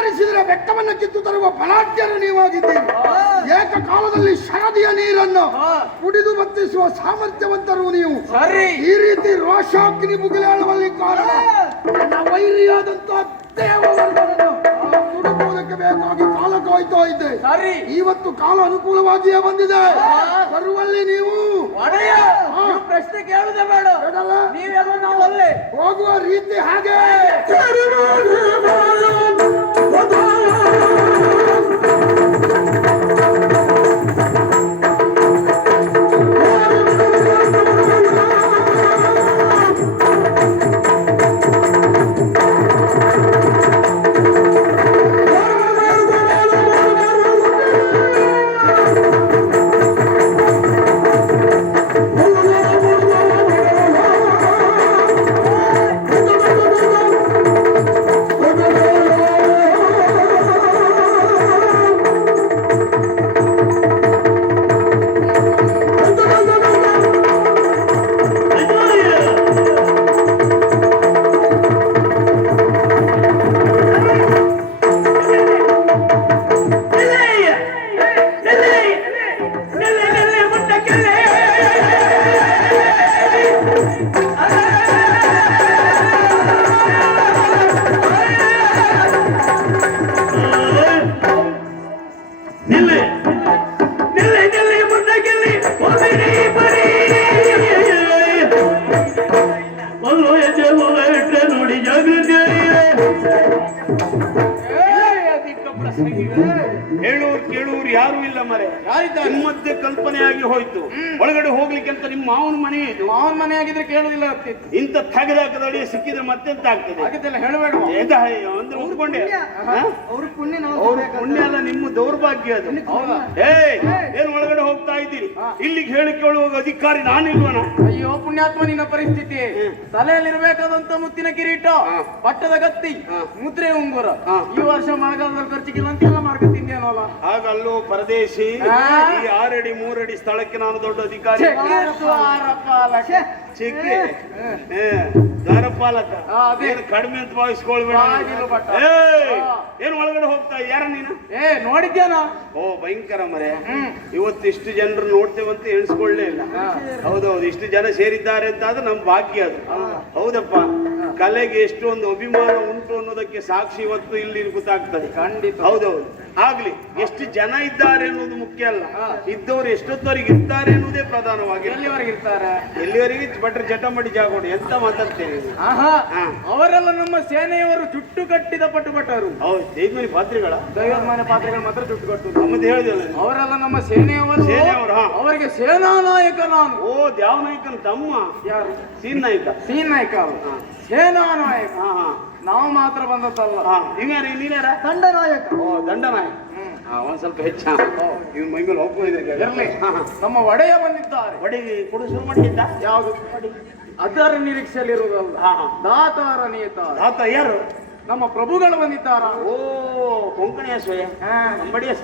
ವಿಚಾರಿಸಿದರೆ ಬೆಟ್ಟವನ್ನು ಕಿತ್ತು ತರುವ ಬಲಾಢ್ಯರು ನೀವಾಗಿದ್ದೀರಿ. ಏಕಕಾಲದಲ್ಲಿ ಶರದಿಯ ನೀರನ್ನು ಕುಡಿದು ಬತ್ತಿಸುವ ಸಾಮರ್ಥ್ಯವಂತರು ನೀವು. ಈ ರೀತಿ ರೋಷಾಗ್ನಿ ಮುಗಿಲೇಳುವಲ್ಲಿ ಕಾರಣ ನನ್ನ ವೈರಿಯಾದಂತಹ ದೇವವರ್ಗನನ್ನು ತುಡುಕುವುದಕ್ಕೆ ಬೇಕಾಗಿ ಕಾಲ ಕಾಯ್ತಾ ಇದ್ದೆ. ಇವತ್ತು ಕಾಲ ಅನುಕೂಲವಾಗಿಯೇ ಬಂದಿದೆ. ಬರುವಲ್ಲಿ ನೀವು ಪ್ರಶ್ನೆ ಕೇಳುದೇ ಬೇಡ, ನೀವೆಲ್ಲ ನಾವು ಅಲ್ಲೇ ಹೋಗುವ ರೀತಿ ಹಾಗೆ. ಕೇಳೂರು ಯಾರು ಇಲ್ಲ ಮರೆ, ನಿಮ್ಮದ್ದೇ ಕಲ್ಪನೆಯಾಗಿ ಹೋಯ್ತು. ಒಳಗಡೆ ಹೋಗ್ಲಿಕ್ಕೆ ಅಂತ ನಿಮ್ಮ ಮಾವನ ಮನೆ ಇದು. ಮಾವನ ಮನೆ ಆಗಿದ್ರೆ ಕೇಳುದಿಲ್ಲ. ಇಂಥ ತೆಗೆದಾಕದ ಅಡಿಗೆ ಸಿಕ್ಕಿದ್ರೆ ಮತ್ತೆಂತ ಆಗ್ತದೆ? ಹಾಗಿದ್ದೆಲ್ಲ ಹೇಳಬೇಡ ಅಂದ್ರೆ ಉಳ್ಕೊಂಡೆ. ಅವ್ರ ಪುಣ್ಯ ಅವ್ರ ಪುಣ್ಯ ಅಲ್ಲ, ನಿಮ್ಮ ದೌರ್ಭಾಗ್ಯ ಅದು. ಏನ್ ಒಳಗಡೆ ಹೋಗ್ತಾ ಇದ್ದೀರಿ? ಇಲ್ಲಿಗೆ ಹೇಳಿ ಕೇಳುವಾಗ ಅಧಿಕಾರಿ ನಾನಿಲ್ವನ? ಅಯ್ಯೋ ಪುಣ್ಯಾತ್ಮ, ನಿನ್ನ ಪರಿಸ್ಥಿತಿ ತಲೆಯಲ್ಲಿರ್ಬೇಕಾದಂತ ಮುತ್ತಿನ ಕಿರೀಟ, ಪಟ್ಟದ ಗತ್ತಿ, ಮುದ್ರೆ ಉಂಗುರ ಈ ವರ್ಷ ಮಳೆಗಾಲದಲ್ಲಿ ಖರ್ಚಿಗಿಲ್ಲ ಅಂತೆಲ್ಲ ಮಾಡ್ಕೊತಿಂದೇನಲ್ಲ. ಹಾಗಲ್ಲೂ ಪರದೇಶಿ, ಈ 6 ಅಡಿ 3 ಅಡಿ ಸ್ಥಳಕ್ಕೆ ನಾನು ದೊಡ್ಡ ಅಧಿಕಾರಿ. ಚಿಕ್ಕೆ ದ್ವಾರಪಾಲಕ ಏನು ಕಡಿಮೆ ಅಂತ ಭಾವಿಸ್ಕೊಳ್ಬೇಡ. ಏನು ಒಳಗಡೆ ಹೋಗ್ತಾ ಯಾರ ನೀನು? ನೋಡಿದ್ಯಾನ? ಓ ಭಯಂಕರ ಮರೆ. ಇವತ್ತು ಇಷ್ಟು ಜನರು ನೋಡ್ತೇವಂತ ಎಣಿಸ್ಕೊಳ್ಳೇ ಇಲ್ಲ. ಹೌದೌದು, ಇಷ್ಟು ಜನ ಸೇರಿದ್ದಾರೆ ಅಂತ ಆದ್ರೆ ನಮ್ ಭಾಗ್ಯ ಅದು. ಹೌದಪ್ಪ, ಕಲೆಗೆ ಎಷ್ಟೊಂದು ಅಭಿಮಾನ ಉಂಟು ಅನ್ನೋದಕ್ಕೆ ಸಾಕ್ಷಿ ಇವತ್ತು ಇಲ್ಲಿ ಗೊತ್ತಾಗ್ತದೆ. ಖಂಡಿತ. ಹೌದೌದು, ಆಗ್ಲಿ. ಎಷ್ಟು ಜನ ಇದ್ದಾರೆ ಅನ್ನೋದು ಮುಖ್ಯ ಅಲ್ಲ, ಇದ್ದವರು ಎಷ್ಟೊತ್ತವರೆಗೆ ಇರ್ತಾರೆ ಅನ್ನೋದೇ ಪ್ರಧಾನವಾಗಿ. ಎಲ್ಲಿವರೆಗೆ ಇರ್ತಾರೆ? ಎಲ್ಲಿವರೆಗೆ ಭಟ್ರ ಜಟಮಡಿ ಜಾಗೋಡಿ ಎಂತ ಮಾತಾಡ್ತೇನೆ. ಅವರೆಲ್ಲ ನಮ್ಮ ಸೇನೆಯವರು ಜುಟ್ಟು ಕಟ್ಟಿದ ಪಟುಭಟರು. ಹೌದು, ದೈವಮನೆ ಪಾತ್ರಿಗಳ ದೈವಮಾನ ಪಾತ್ರೆಗಳು ಮಾತ್ರ ಜುಟ್ಟು ಕಟ್ಟುದು. ನಮ್ಮದು ಹೇಳಿದಲ್ಲ, ಅವರೆಲ್ಲ ನಮ್ಮ ಸೇನೆಯವರು. ಅವರಿಗೆ ಸೇನಾ ನಾಯಕ ನಾನು. ಓ, ದ್ಯಾವ ನಾಯಕನ ತಮ್ಮ. ಯಾರು? ಸೀನ್ ನಾಯಕ. ಸೀನ್ ನಾಯಕ ಅವರು ಸೇನಾ ನಾಯಕ. ನಾವು ಮಾತ್ರ ಬಂದದ್ದಲ್ಲ. ನೀನ್ಯಾರ? ದಂಡ ನಾಯಕ. ಓ, ದಂಡ ನಾಯಕ. ಒಂದ್ ಸ್ವಲ್ಪ ಹೆಚ್ಚ ಇವ್ ಮೈಮೇಲೆ ಹೋಗ್ಬೋದಿದೆ. ನಮ್ಮ ಒಡೆಯ ಬಂದಿದ್ದಾರೆ. ಒಡೆಗೆ ಕೊಡು ಶುರು ಮಾಡಿದ್ದ. ಯಾವುದು? ಅದರ ನಿರೀಕ್ಷೆಯಲ್ಲಿರುವುದಲ್ಲ, ದಾತಾರ ನೇತಾರ. ದಾತ ಯಾರು? ನಮ್ಮ ಪ್ರಭುಗಳು ಬಂದಿದ್ದಾರ. ಓ, ಕೊಂಕಣಿಯ ಸ್ವಯ ಅಂಬಡಿಯ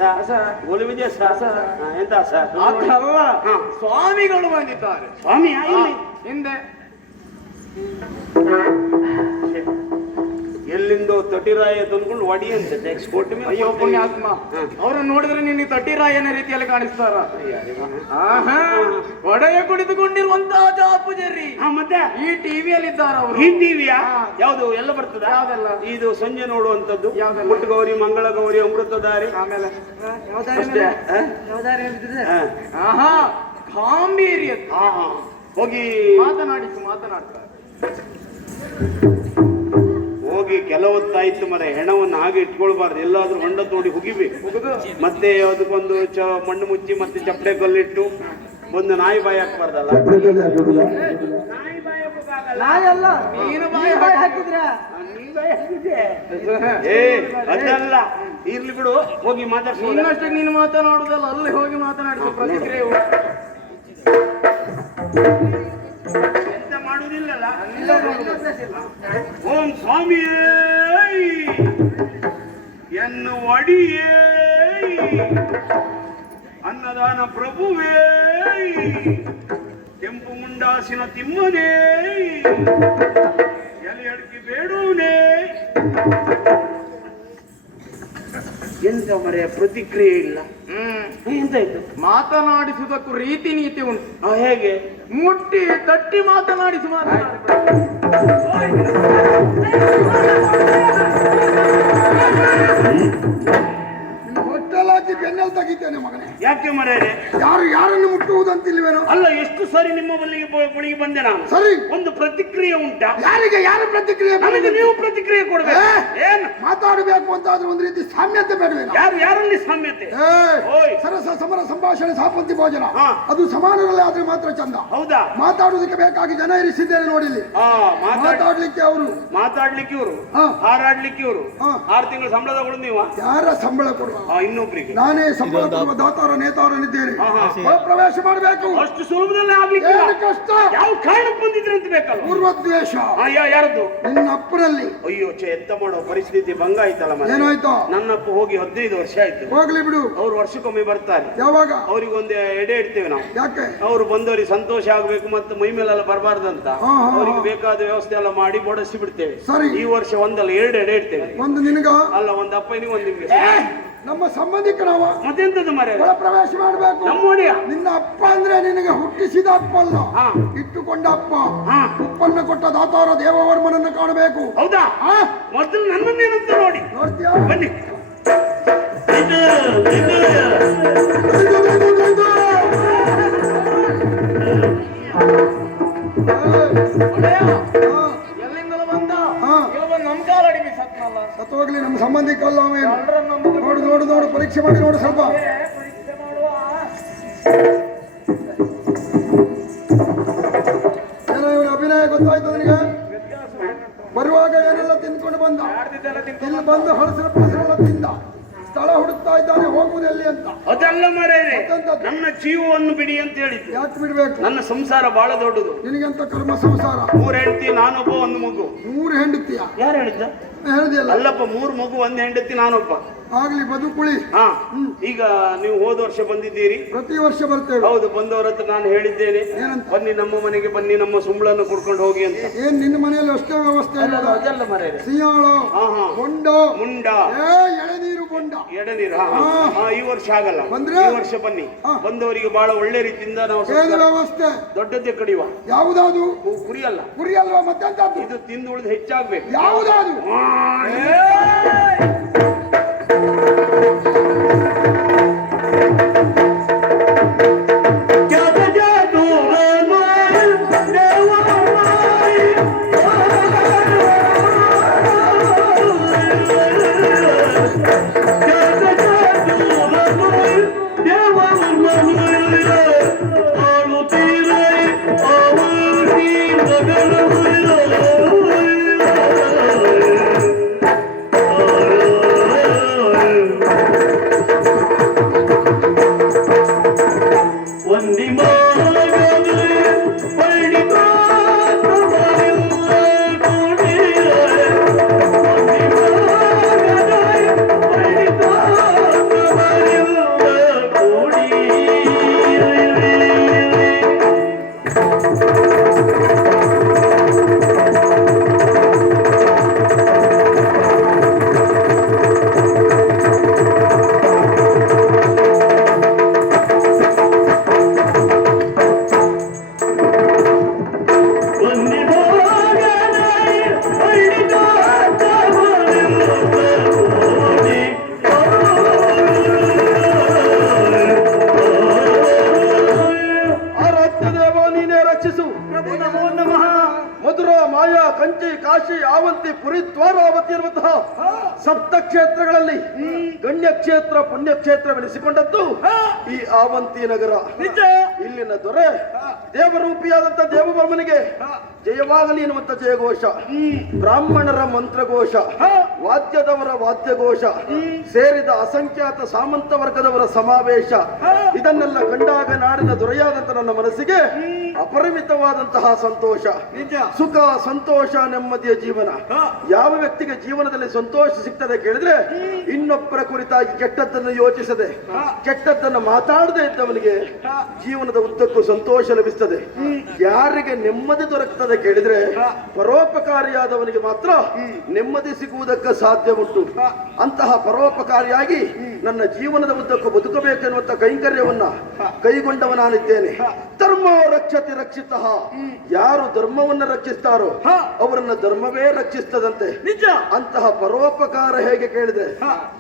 ಗೋಲುವಿದ್ಯ ಎಂತ ಅದಲ್ಲ, ಸ್ವಾಮಿಗಳು ಬಂದಿದ್ದಾರೆ. ಸ್ವಾಮಿ ಹಿಂದೆ ಎಲ್ಲಿಂದೋ ತಟಿರಾಯ ತಂದ್ಕೊಂಡು ಒಡಿ ಅಂತ ಎಕ್ಸ್ಪೋರ್ಟ್. ಅಯ್ಯೋ ಪುಣ್ಯಾತ್ಮ, ಅವರನ್ನು ನೋಡಿದ್ರೆ ನಿನ್ನ ತಟಿರಾಯನ ರೀತಿಯಲ್ಲಿ ಕಾಣಿಸ್ತಾರ. ಒಡೆಯ ಕುಳಿತುಕೊಂಡಿರುವಂತಹ ಜಾಪುಜರಿ ಮತ್ತೆ ಈ ಟಿವಿಯಲ್ಲಿ ಇದ್ದಾರ ಅವರು. ಈ ಟಿವಿಯಾ? ಯಾವುದು? ಎಲ್ಲ ಬರ್ತದ? ಯಾವ್ದೆಲ್ಲ? ಇದು ಸಂಜೆ ನೋಡುವಂತದ್ದು. ಪುಟ್ಟಗೌರಿ, ಮಂಗಳ ಗೌರಿ, ಅಮೃತಧಾರಿ. ಆಮೇಲೆ ಗಾಂಭೀರ್ಯ ಹೋಗಿ ಮಾತನಾಡ್ತಾರೆ. ಹೋಗಿ ಕೆಲವತ್ತಾಯ್ತು ಮರೆ. ಹೆಣವನ್ನು ಹಾಗೆ ಇಟ್ಕೊಳ್ಬಾರ್ದು, ಎಲ್ಲಾದ್ರೂ ಹೊಂಡ ತೋಡಿ ಹುಗಿಬೇಕು. ಮತ್ತೆ ಅದಕ್ಕೊಂದು ಮಣ್ಣು ಮುಚ್ಚಿ ಮತ್ತೆ ಚಪ್ಪಡೆ ಕಲ್ಲಿಟ್ಟು ಒಂದು ನಾಯಿ ಬಾಯಿ ಹಾಕ್ಬಾರ್ದಲ್ಲ. ಅದಲ್ಲ, ಇರ್ಲಿ ಬಿಡು. ಹೋಗಿ ಮಾತಾಡ್ಸೋಷ್ಟೇ. ನೀನು ಮಾತನಾಡುದಲ್ಲ, ಅಲ್ಲಿ ಹೋಗಿ ಮಾತನಾಡಿಸೋ ಪ್ರತಿಕ್ರಿಯೆ ಎಂತ ಮಾಡುವುದಿಲ್ಲಲ್ಲ. ಓಂ ಸ್ವಾಮಿಯೇ ಎನ್ನು ಒಡಿಯೇ, ಅನ್ನದಾನ ಪ್ರಭುವೇ, ಕೆಂಪು ಮುಂಡಾಸಿನ ತಿಮ್ಮನೇ, ಎಲೆ ಅಡಿಕೆ ಬೇಡೂನೇ. ಎಂತ ಮರೆ ಪ್ರತಿಕ್ರಿಯೆ ಇಲ್ಲ. ಎಂತಾಯ್ತು? ಮಾತನಾಡಿಸುವುದಕ್ಕೂ ರೀತಿ ನೀತಿ ಉಂಟು. ಹೇಗೆ? ಮುಟ್ಟಿ ತಟ್ಟಿ ಮಾತನಾಡಿಸಿ ಹೊಟ್ಟೆಲಾಕಿ ಬೆನ್ನೆಲ್ ತೆಗಿತೇನೆ ಮಗನೇ. ಯಾಕೆ ಮರೆಯರೆ? ಯಾರನ್ನು ಮುಟ್ಟುವುದಂತಿಲ್ವೇನೋ? ಅಲ್ಲ, ಎಷ್ಟು ಸಾರಿ ನಿಮ್ಮ ಬಳಿಗೆ ಬಂದೆ ನಾನು. ಸರಿ, ಒಂದು ಪ್ರತಿಕ್ರಿಯೆ ಉಂಟಾ? ಯಾರು ಪ್ರತಿಕ್ರಿಯೆ? ನನಗೆ ನೀವು ಪ್ರತಿಕ್ರಿಯೆ ಕೊಡ್ಬೇಕು. ಏನು ಮಾತಾಡಬೇಕು ಅಂತಾದ್ರೆ ಒಂದು ರೀತಿ ಸಾಮ್ಯತೆ ಬೇಡವೇನೋ? ಯಾರಲ್ಲಿ ಸಾಮ್ಯತೆ? ಸರಸ ಸಮರ ಸಂಭಾಷಣೆ ಸಾಪಂತಿ ಭೋಜನ ಹಾ. ಅದು ಸಮಾನರಲ್ಲೇ ಆದ್ರೆ ಮಾತ್ರ ಚಂದ. ಹೌದಾ? ಮಾತಾಡುವುದಕ್ಕೆ ಬೇಕಾಗಿ ಜನ ಇರಿಸಿದ್ದೇನೆ ನೋಡಿಲ್ಲಿ. ಮಾತಾಡ್ಲಿಕ್ಕೆ ಅವರು, ಮಾತಾಡ್ಲಿಕ್ಕೆ ಇವರು, ಹಾ. ಹಾರಾಡ್ಲಿಕ್ಕೆ ಇವರು. ಹಾ. 6 ತಿಂಗಳು ಸಂಬಳ ತಗೊಳ್ಳೋದು ನೀವು? ಯಾರ ಸಂಬಳ ಕೊಡುವ? ಇನ್ನೊಬ್ರಿಗೆ. ನಾನೇ ಸಂಬಳ ಕೊಡುವ ದಾತಾರ ನೇತಾರನಿದ್ದೇನೆ. ಪ್ರವೇಶ ಮಾಡಬೇಕು. ಅಷ್ಟು ಸುಲಭದಲ್ಲೇ ಆಗ್ಲಿಕ್ಕೆ ಏನು ಕಷ್ಟ? ಯಾವ ಕಾರಣಕ್ಕೆ ಬಂದಿದ್ರೆ ಅಂತ ಬೇಕಲ್ಲ? ಪೂರ್ವದ್ವೇಷ ಯಾರದ್ದು? ನಿನ್ನ ಅಪ್ಪನಲ್ಲಿ. ಅಯ್ಯೋ ಎತ್ತ ಮಾಡೋ ಪರಿಸ್ಥಿತಿ ಭಂಗ ಆಯ್ತಲ್ಲ ಮನೆ. ಏನಾಯ್ತು? ನನ್ನಪ್ಪ ಹೋಗಿ 15 ವರ್ಷ ಆಯ್ತು. ಹೋಗ್ಲಿ ಬಿಡು. ಅವ್ರು ವರ್ಷಕ್ಕೊಮ್ಮೆ ಬರ್ತಾರೆ. ಯಾವಾಗ? ಅವ್ರಿಗೊಂದು ಎಡೆ ಇಡ್ತೇವೆ ನಾವು. ಯಾಕೆ? ಅವ್ರು ಬಂದವರಿಗೆ ಸಂತೋಷ ಆಗ್ಬೇಕು ಮತ್ತು ಮೈ ಮೇಲೆಲ್ಲ ಬರಬಾರ್ದಂತ ಅವ್ರಿಗೆ ಬೇಕಾದ ವ್ಯವಸ್ಥೆ ಎಲ್ಲ ಮಾಡಿ ಬಡಿಸಿ ಬಿಡ್ತೇವೆ. ಸರಿ. ಈ ವರ್ಷ ಒಂದಲ್ಲ 2 ಎಡೆ ಇಡ್ತೇವೆ. ಒಂದು ನಿನಗ ಅಲ್ಲ, ಒಂದು ಅಪ್ಪನಿಗೆ ಒಂದು ನಿಮ್ಗೆ. ನಮ್ಮ ಸಂಬಂಧಿಕರವ ಮತ್ತೆಂತದ್ದು ಮರೆ? ಒಳ ಪ್ರವೇಶ ಮಾಡಬೇಕು. ನಮ್ಮ ಒಡೆಯ. ನಿನ್ನ ಅಪ್ಪ ಅಂದ್ರೆ ನಿನಗೆ ಹುಟ್ಟಿಸಿದ ಅಪ್ಪ ಅಲ್ಲ, ಇಟ್ಟುಕೊಂಡ ಅಪ್ಪ. ಉಪ್ಪನ್ನ ಕೊಟ್ಟ ದಾತಾರ ದೇವವರ್ಮನನ್ನು ಕಾಣಬೇಕು. ಹೌದಾ? ಮೊದಲು ನನ್ನನ್ನೇನಂತ ನೋಡಿ. ನೋಡ್ತೀಯಾ? ಬನ್ನಿ. ಎಲ್ಲಿಂದಲೂ ಬಂದ ಹಾ. ನಮ್ ಕಾಲಡಿಗೆ ಸತ್ನಲ್ಲ. ಸತ್ತು ಹೋಗ್ಲಿ, ನಮ್ಮ ಸಂಬಂಧಿಕ ಅಲ್ಲ ಅವೇನು. ನೋಡು ಪರೀಕ್ಷೆ ಮಾಡಿ ನೋಡು ಸ್ವಲ್ಪ. ಪರೀಕ್ಷೆ ಮಾಡುವ. ಏನೋ ಇವನ ಅಭಿನಯ ಗೊತ್ತಾಯ್ತು ನನಗೆ. ಬರುವಾಗ ಏನೆಲ್ಲ ತಿಂದ್ಕೊಂಡು ಬಂದ, ಇಲ್ಲಿ ಬಂದು ಹಳಸರ ಪಳಸರೆಲ್ಲ ತಿಂದ. ಸ್ಥಳ ಹುಡುಕ್ತಾ ಇದ್ದಾನೆ, ಹೋಗುವುದು ಎಲ್ಲಿ ಅಂತ. ಅದಲ್ಲ ಮರೆ, ನನ್ನ ಜೀವವನ್ನು ಬಿಡಿ ಅಂತ ಹೇಳಿದ್ದು. ಯಾಕೆ ಬಿಡ್ಬೇಕು? ನನ್ನ ಸಂಸಾರ ಬಹಳ ದೊಡ್ಡದು. ನಿನಗೆಂತ ಕರ್ಮ ಸಂಸಾರ? 3 ಹೆಂಡತಿ, ನಾನೊಬ್ಬ, 1 ಮಗು. 3 ಹೆಂಡತಿಯ? ಯಾರು ಹೇಳಿದ್ದ? ಹೇಳಿದೆಯಲ್ಲ. ಅಲ್ಲಪ್ಪ, 3 ಮಗು, 1 ಹೆಂಡತಿ, ನಾನೊಬ್ಬ. ಆಗ್ಲಿ ಬದುಕುಳಿ. ಈಗ ನೀವು ಹೋದ ವರ್ಷ ಬಂದಿದ್ದೀರಿ. ಪ್ರತಿ ವರ್ಷ ಬರ್ತೇವೆ. ಹೌದು, ಬಂದವರ ಹತ್ರ ನಾನು ಹೇಳಿದ್ದೇನೆ, ಬನ್ನಿ ನಮ್ಮ ಮನೆಗೆ ಬನ್ನಿ, ನಮ್ಮ ಸುಂಬಳನ್ನು ಕುಡ್ಕೊಂಡು ಹೋಗಿ ಅಂತ. ಏನ್ ನಿನ್ನ ಮನೆಯಲ್ಲಿ ಅಷ್ಟೇ ವ್ಯವಸ್ಥೆ? ಅದೆಲ್ಲ ಮರೆ. ಸಿಯಾಳು, ಗೊಂಡ, ಮುಂಡ, ಎಳೆನೀರು ಗೊಂಡ, ಎಡನೀರು. ಈ ವರ್ಷ ಆಗಲ್ಲ. ಬಂದ್ರೆ ಈ ವರ್ಷ ಬನ್ನಿ. ಬಂದವರಿಗೆ ಬಹಳ ಒಳ್ಳೆ ರೀತಿಯಿಂದ ನಾವು ವ್ಯವಸ್ಥೆ ದೊಡ್ಡದ್ದೇ ಕಡಿಯುವ. ಯಾವುದಾದು? ಕುರಿ ಅಲ್ಲ. ಕುರಿ ಅಲ್ವಾ ಮತ್ತೆಂತ? ಇದು ತಿಂದು ಉಳಿದು ಹೆಚ್ಚಾಗ್ಬೇಕು. ಯಾವುದಾದು? ಸಪ್ತಕ್ಷೇತ್ರಗಳಲ್ಲಿ ಗಣ್ಯಕ್ಷೇತ್ರ ಪುಣ್ಯಕ್ಷೇತ್ರವೆನಿಸಿಕೊಂಡದ್ದು ಈ ಆವಂತಿ ನಗರ. ಇಲ್ಲಿನ ದೊರೆ ದೇವರೂಪಿಯಾದಂತ ದೇವಬರ್ಮನಿಗೆ ಜಯವಾಗಲಿ ಎನ್ನುವಂತ ಜಯಘೋಷ, ಬ್ರಾಹ್ಮಣರ ಮಂತ್ರಘೋಷ, ವಾದ್ಯದವರ ವಾದ್ಯಘೋಷ, ಸೇರಿದ ಅಸಂಖ್ಯಾತ ಸಾಮಂತ ವರ್ಗದವರ ಸಮಾವೇಶ. ಇದನ್ನೆಲ್ಲ ಕಂಡಾಗ ನಾಡಿನ ದೊರೆಯಾದಂತ ನನ್ನ ಮನಸ್ಸಿಗೆ ಅಪರಿಮಿತವಾದಂತಹ ಸಂತೋಷ, ಸುಖ, ಸಂತೋಷ, ನೆಮ್ಮದಿಯ ಜೀವನ. ಯಾವ ವ್ಯಕ್ತಿಗೆ ಜೀವನದಲ್ಲಿ ಸಂತೋಷ ಸಿಗ್ತದೆ ಕೇಳಿದ್ರೆ ಇನ್ನೊಬ್ಬರ ಕುರಿತಾಗಿ ಕೆಟ್ಟದ್ದನ್ನು ಯೋಚಿಸದೆ ಕೆಟ್ಟದ್ದನ್ನು ಮಾತಾಡದೆ ಇದ್ದವನಿಗೆ ಜೀವನದ ಉದ್ದಕ್ಕೂ ಸಂತೋಷ ಲಭಿಸ್ತದೆ. ಯಾರಿಗೆ ನೆಮ್ಮದಿ ದೊರಕುತ್ತದೆ ಕೇಳಿದ್ರೆ ಪರೋಪಕಾರಿಯಾದವನಿಗೆ ಮಾತ್ರ ನೆಮ್ಮದಿ ಸಿಗುವುದಕ್ಕೆ ಸಾಧ್ಯ ಉಂಟು. ಅಂತಹ ಪರೋಪಕಾರಿಯಾಗಿ ನನ್ನ ಜೀವನದ ಉದ್ದಕ್ಕೂ ಬದುಕಬೇಕೆನ್ನುವಂತ ಕೈಂಕರ್ಯವನ್ನ ಕೈಗೊಂಡವ ನಾನಿದ್ದೇನೆ. ಧರ್ಮ ರಕ್ಷತೆ ರಕ್ಷಿತ, ಯಾರು ಧರ್ಮವನ್ನ ರಕ್ಷಿಸ್ತಾರೋ ಅವರನ್ನ ಧರ್ಮವೇ ರಕ್ಷಿಸ್ತದಂತೆ. ನಿಜ. ಅಂತಹ ಪರೋಪಕಾರ ಹೇಗೆ ಕೇಳಿದ್ರೆ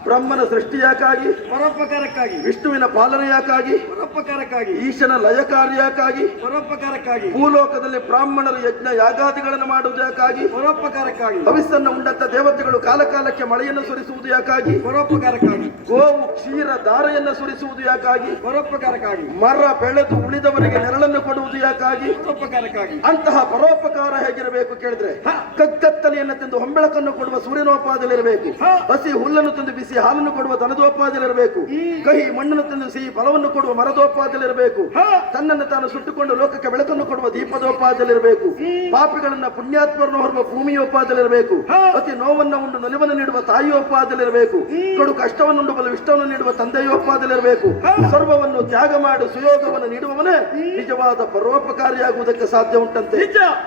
ಬ್ರಹ್ಮನ ಸೃಷ್ಟಿ ಯಾಕಾಗಿ? ಪರೋಪಕಾರಕ್ಕಾಗಿ. ವಿಷ್ಣುವಿನ ಪಾಲನೆ ಯಾಕಾಗಿ? ಪರೋಪಕಾರಕ್ಕಾಗಿ. ಈಶನ ಲಯ ಕಾರ್ಯಕ್ಕಾಗಿ. ಪರೋಪಕಾರಕ್ಕಾಗಿ. ಭೂಲೋಕದಲ್ಲಿ ಬ್ರಾಹ್ಮಣರು ಯಜ್ಞ ಯಾಗಾದಿಗಳನ್ನು ಮಾಡುವುದು ಯಾಕಾಗಿ? ಪರೋಪಕಾರಕ್ಕಾಗಿ. ಹವಿಸ್ಸನ್ನು ಉಂಡಂತ ದೇವತೆಗಳು ಕಾಲಕಾಲಕ್ಕೆ ಮಳೆಯನ್ನು ಸುರಿಸುವುದು ಯಾಕಾಗಿ? ಪರೋಪಕಾರಕ್ಕಾಗಿ. ಗೋವು ಕ್ಷೀರ ಧಾರೆಯನ್ನು ಸುರಿಸುವುದು ಯಾಕಾಗಿ? ಪರೋಪಕಾರಕ್ಕಾಗಿ. ಮರ ಬೆಳೆದು ಉಳಿದವರಿಗೆ ನೆರಳನ್ನು ಕೊಡುವುದು ಯಾಕಾಗಿ? ಪರೋಪಕಾರಕ್ಕಾಗಿ. ಅಂತಹ ಪರೋಪಕಾರ ಹೇಗಿರಬೇಕು ಕೇಳಿದ್ರೆ ಕಗ್ಗತ್ತಲೆಯನ್ನು ತಂದು ಹೊಂಬೆಳಕನ್ನು ಕೊಡುವ ಸೂರ್ಯನೋಪಾದಿಲಿರಬೇಕು. ಹಸಿ ಹುಲ್ಲನ್ನು ತಂದು ಬಿಸಿ ಹಾಲನ್ನು ಕೊಡುವ ದನದೋಪಾದಿಲಿರಬೇಕು. ಕಹಿ ಮಣ್ಣನ್ನು ತಂದು ಸಿಹಿ ಫಲವನ್ನು ಕೊಡುವ ಮರದೋಪಾದಿಲಿರಬೇಕು. ತನ್ನನ್ನು ತಾನು ಸುಟ್ಟುಕೊಂಡು ಲೋಕಕ್ಕೆ ಬೆಳಕನ್ನು ಕೊಡುವ ದೀಪದೋಪಾದಿಲಿರಬೇಕು. ಪಾಪಿಗಳನ್ನ ಪುಣ್ಯಾತ್ಮರನ್ನು ಹೊರುವ ಭೂಮಿಯೋಪಾದಿಲಿರಬೇಕು. ಅತಿ ನೋವನ್ನು ಉಂಡು ನಲಿವನ್ನು ನೀಡುವ ತಾಯಿಯೋಪಾದಿಲಿರಬೇಕು. ಕಡು ಕಷ್ಟವನ್ನುಂಡು ಬಲು ಇಷ್ಟವನ್ನು ನೀಡುವ ತಂದೆಯೋಪಾದಿಲಿರಬೇಕು. ಸರ್ವವನ್ನು ತ್ಯಾಗ ಮಾಡಿ ಸುಯೋಗವನ್ನು ನೀಡುವವನೇ ನಿಜವಾದ ಪರೋಪಕಾರಿಯಾಗುವುದಕ್ಕೆ ಸಾಧ್ಯ ಉಂಟಂತೆ.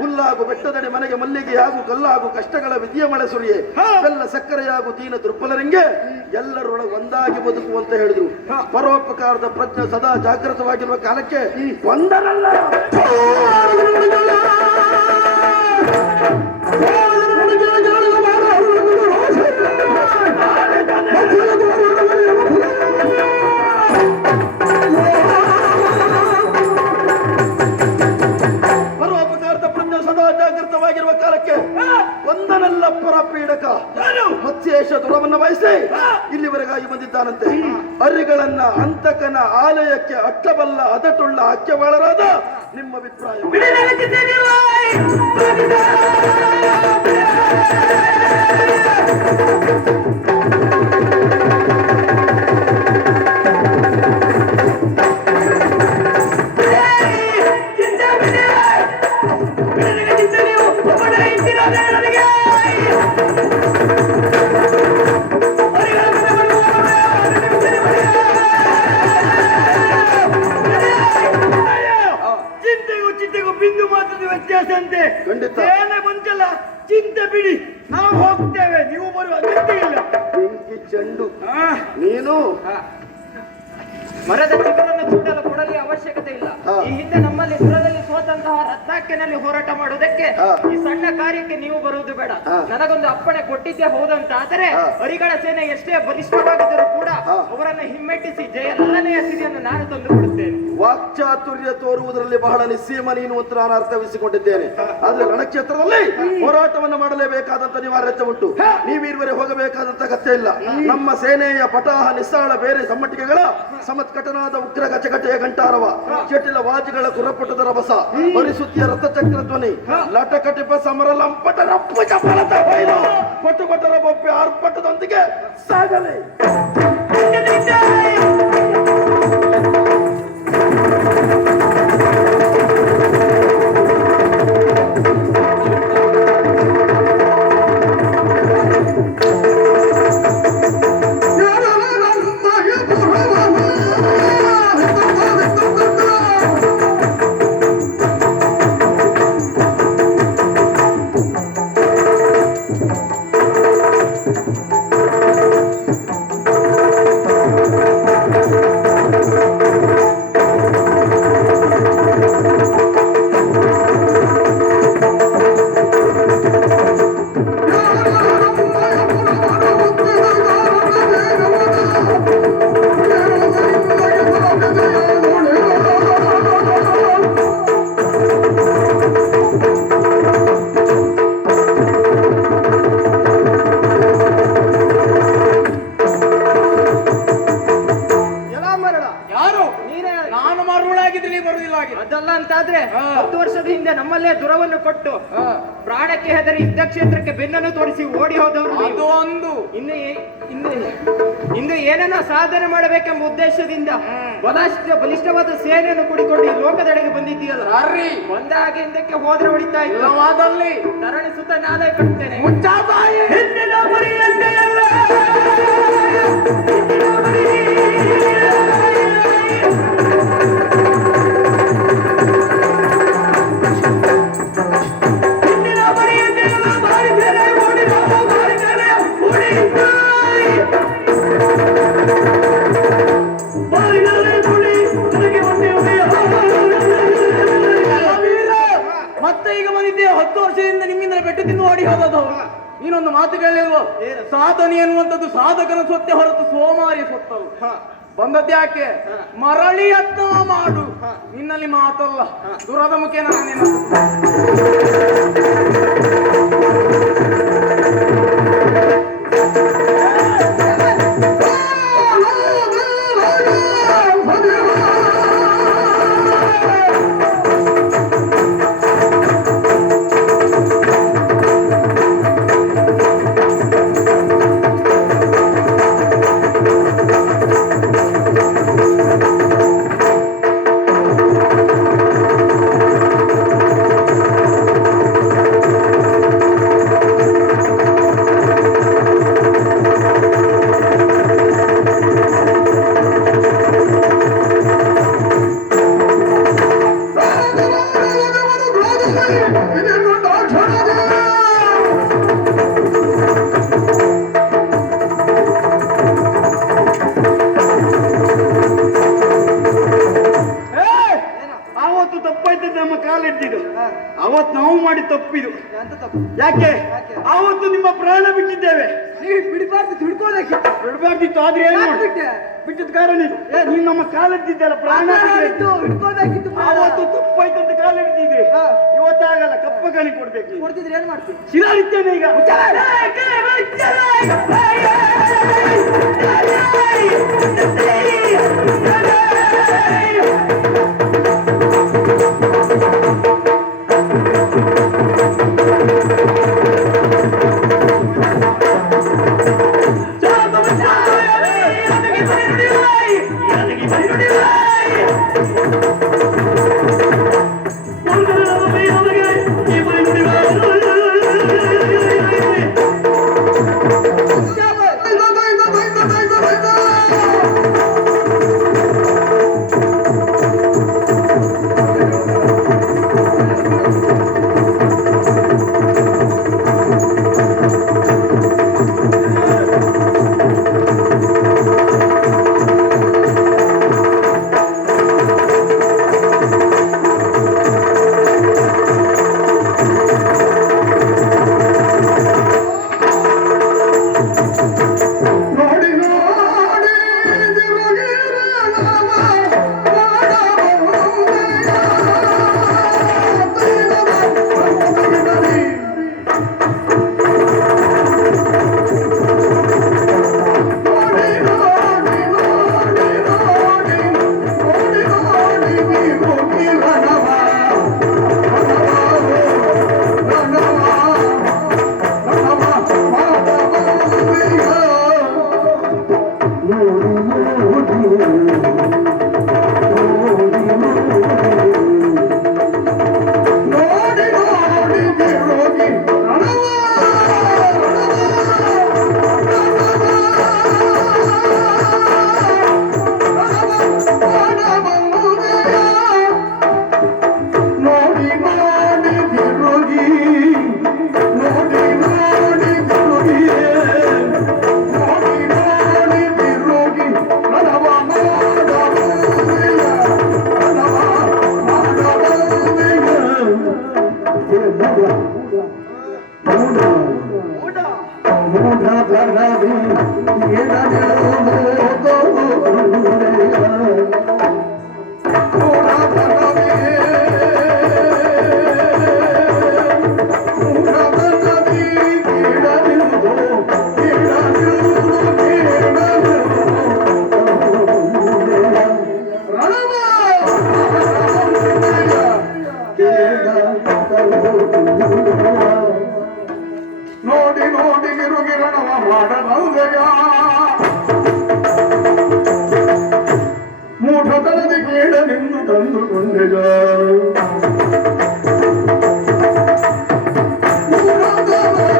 ಹುಲ್ಲಾಗು ಬೆಟ್ಟದಡಿ ಮನೆಗೆ ಮಲ್ಲಿಗೆ ಹಾಗೂ ಕಲ್ಲಾಗು ಕಷ್ಟಗಳ ವಿಧಿಯ ಮಳೆ ಸುರಿಯೇ ಬೆಲ್ಲ ಸಕ್ಕರೆಯಾಗು ದೀನ ದುರ್ಬಲರಿಂಗೆ ಎಲ್ಲರೊಳಗೆ ಒಂದಾಗಿ ಬದುಕುವಂತ ಹೇಳಿದ್ರು. ಪರೋಪಕಾರದ ಪ್ರಜ್ಞೆ ಸದಾ ಜಾಗೃತವಾಗಿರುವ ಕಾಲಕ್ಕೆ ಒಂದರಲ್ಲ ಪರೋಪಕಾರದ ಪ್ರಜ್ಞೆ ಸದಾ ಜಾಗೃತವಾಗಿರುವ ಕಾಲಕ್ಕೆ ಒಂದನೆಲ್ಲ ಪರಪೀಡಕ ಮತ್ಸ್ಯೇಶ ದುರವನ್ನ ಬಯಸಿ ಇಲ್ಲಿವರೆಗಾಗಿ ಬಂದಿದ್ದಾನಂತೆ. ಅರಿಗಳನ್ನ ಅಂತಕನ ಆಲಯಕ್ಕೆ ಅಟ್ಟಬಲ್ಲ ಅದಟುಳ್ಳ ಅಕ್ಕೆವಾಳರಾದ ನಿಮ್ಮ ಅಭಿಪ್ರಾಯ? ಚಿಂತೆಗೂ ಬಿಂದು ಮಾತ್ರದ ವ್ಯತ್ಯಾಸ ಅಂತೆ. ಖಂಡಿತ. ಏನೇ ಬಂತಲ್ಲ ಚಿಂತೆ ಬಿಡಿ, ನಾವು ಹೋಗ್ತೇವೆ, ನೀವು ಬರುವ ಅಗತ್ಯ ಇಲ್ಲ. ಬೆಂಕಿ ಚೆಂಡು ನೀನು ಮರದ ಚಿಗುರನ್ನು ಸುತ್ತಲು ಕೊಡಲಿ ಅವಶ್ಯಕತೆ ಇಲ್ಲ. ಈ ಹಿಂದೆ ನಮ್ಮಲ್ಲಿ ಸುರದಲ್ಲಿ ಸೋತಂತಹ ರತ್ನಾಕ್ಯನಲ್ಲಿ ಹೋರಾಟ ಮಾಡುವುದಕ್ಕೆ ಈ ಸಣ್ಣ ಕಾರ್ಯಕ್ಕೆ ನೀವು ಬರುವುದು ಬೇಡ. ನನಗೊಂದು ಅಪ್ಪಣೆ ಕೊಟ್ಟಿದ್ದೇ ಹೌದಂತಾದರೆ ಅರಿಗಳ ಸೇನೆ ಎಷ್ಟೇ ಬಲಿಷ್ಠವಾಗಿದ್ದರೂ ಕೂಡ ಅವರನ್ನು ಹಿಮ್ಮೆಟ್ಟಿಸಿ ಜಯ ನಲ್ಲನೆಯ ಸಿರಿಯನ್ನು ನಾನು ತಂದು ಕೊಡುತ್ತೇನೆ. ವಾಕ್ಚಾತುರ್ಯ ತೋರುವುದರಲ್ಲಿ ಬಹಳ ನಿಸ್ಸೀಮ ನೀನು ಅಂತ ನಾನು ಅರ್ಥವಿಸಿಕೊಂಡಿದ್ದೇನೆ. ಆದ್ರೆ ರಣಕ್ಷೇತ್ರದಲ್ಲಿ ಹೋರಾಟವನ್ನು ಮಾಡಲೇಬೇಕಾದಂತ ಅನಿವಾರ್ಯತೆ ಉಂಟು. ನೀವೀರ್ವರೆ ಹೋಗಬೇಕಾದಂತ ಅಗತ್ಯ ಇಲ್ಲ. ನಮ್ಮ ಸೇನೆಯ ಪಟಾಹ ನಿಸ್ಸಾಳ ಬೇರೆ ಸಮ್ಮಟಿಕೆಗಳ ಸಮತ್ಕಟನಾದ ಉಗ್ರ ಗಚಗಟೆಯ ಗಂಟಾರವ ಚಟಿಲ ವಾಜಿಗಳ ಕುರಪಟದ ರಭಸ ಪರಿಸುತ್ತಿಯ ರಥಚಕ್ರ ಧ್ವನಿ ಲಟಕಟಿಪ ಸಮರ ಲಂಪಟ ರಪ್ಪುಜ ಫಲದ ಬಯಲು ಪಟುಪಟರ ಬೊಬ್ಬೆ ಆರ್ಭಟದೊಂದಿಗೆ ಸಾಗಲಿ. ಅದಲ್ಲ ಅಂತಾದ್ರೆ 10 ವರ್ಷದ ಹಿಂದೆ ನಮ್ಮಲ್ಲೇ ದುರವನ್ನು ಕೊಟ್ಟು ಪ್ರಾಣಕ್ಕೆ ಹೆದರಿ ಯುದ್ಧ ಕ್ಷೇತ್ರಕ್ಕೆ ಬೆನ್ನನ್ನು ತೋರಿಸಿ ಓಡಿ ಹೋದವರು. ಅದು ಒಂದು ಇಂದು ಏನನ್ನ ಸಾಧನೆ ಮಾಡಬೇಕೆಂಬ ಉದ್ದೇಶದಿಂದ ಬಲಿಷ್ಠವಾದ ಸೇನೆಯನ್ನು ಕೂಡಿಕೊಂಡು ಈ ಲೋಕದೆಡೆಗೆ ಬಂದಿದ್ದೀಯಲ್ಲ. ಒಂದ ಹಾಗೆ ಹಿಂದಕ್ಕೆ ಹೋದ್ರೆ ಹೊಡಿತಾ ಇತ್ತು. ಇಲ್ಲವಾದಲ್ಲಿ ಧರಣಿ ಸುತ್ತ ನಾಳೆ ಕಟ್ತೇನೆ. ಮುಚ್ಚಾಬಾಯಿ ಹಿಂದಿನ ಮರಿಯಂತೆಯಲ್ಲ ಮತ್ತೆ ಈಗ ಬಂದಿದ್ದೆ 10 ವರ್ಷದಿಂದ ನಿಮ್ಮಿಂದ ಪೆಟ್ಟು ತಿನ್ನು ಓಡಿ ಹೋದದು. ನೀನೊಂದು ಮಾತು ಕೇಳಿಲ್ವೋ? ಸಾಧನೆ ಎನ್ನುವಂಥದ್ದು ಸಾಧಕನ ಸ್ವತ್ತೆ ಹೊರತು ಸೋಮಾರಿಯ ಸ್ವತ್ತಲ್ಲ. ಬಂದದ್ದು ಯಾಕೆ? ಮರಳಿ ಯತ್ನ ಮಾಡು. ನಿನ್ನಲ್ಲಿ ಮಾತಲ್ಲ, ದುರದ ಮುಖೇನ ನಾನೇನು ಅವತ್ತು ನಾವು ಮಾಡಿ ತಪ್ಪಿದು. ಯಾಕೆ? ಅವತ್ತು ನಿಮ್ಮ ಪ್ರಾಣ ಬಿಟ್ಟಿದ್ದೇವೆ. ಬಿಡಬಾರ್ದಿತ್ತು. ಆದ್ರೆ ಏನು ಬಿಟ್ಟದ ಕಾರಣ ನೀನು ನಮ್ಮ ಕಾಲಿಟ್ಟಿದ್ದಲ್ಲ, ಪ್ರಾಣ ಅವತ್ತು ತಪ್ಪಾಯ್ತು ಅಂತ ಕಾಲಿಡ್ತಿದ್ರಿ. ಇವತ್ತಾಗಲ್ಲ, ಕಪ್ಪ ಕಾಲಿ ಕೊಡ್ಬೇಕು. ಕೊಡ್ತಿದ್ರೆ ಏನ್ ಮಾಡ್ತೀವಿ? ಶಿಲಾರಿದ್ದೇನೆ ಈಗ. ನೋಡಿ ನೋಡಿ ಗಿರುಗಿರಣವ ಮಾಡಬಹುದೆಯ ಮೂಢತನದಿ ಕೇಳನೆಂದು ತಂದುಕೊಂಡೆಗ ಮೂಢತನದಿ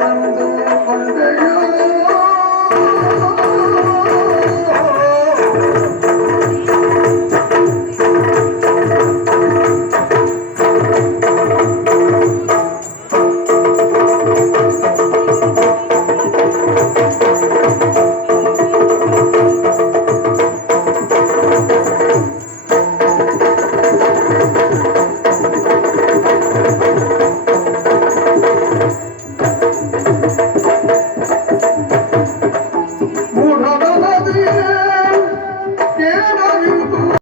ಬಂದು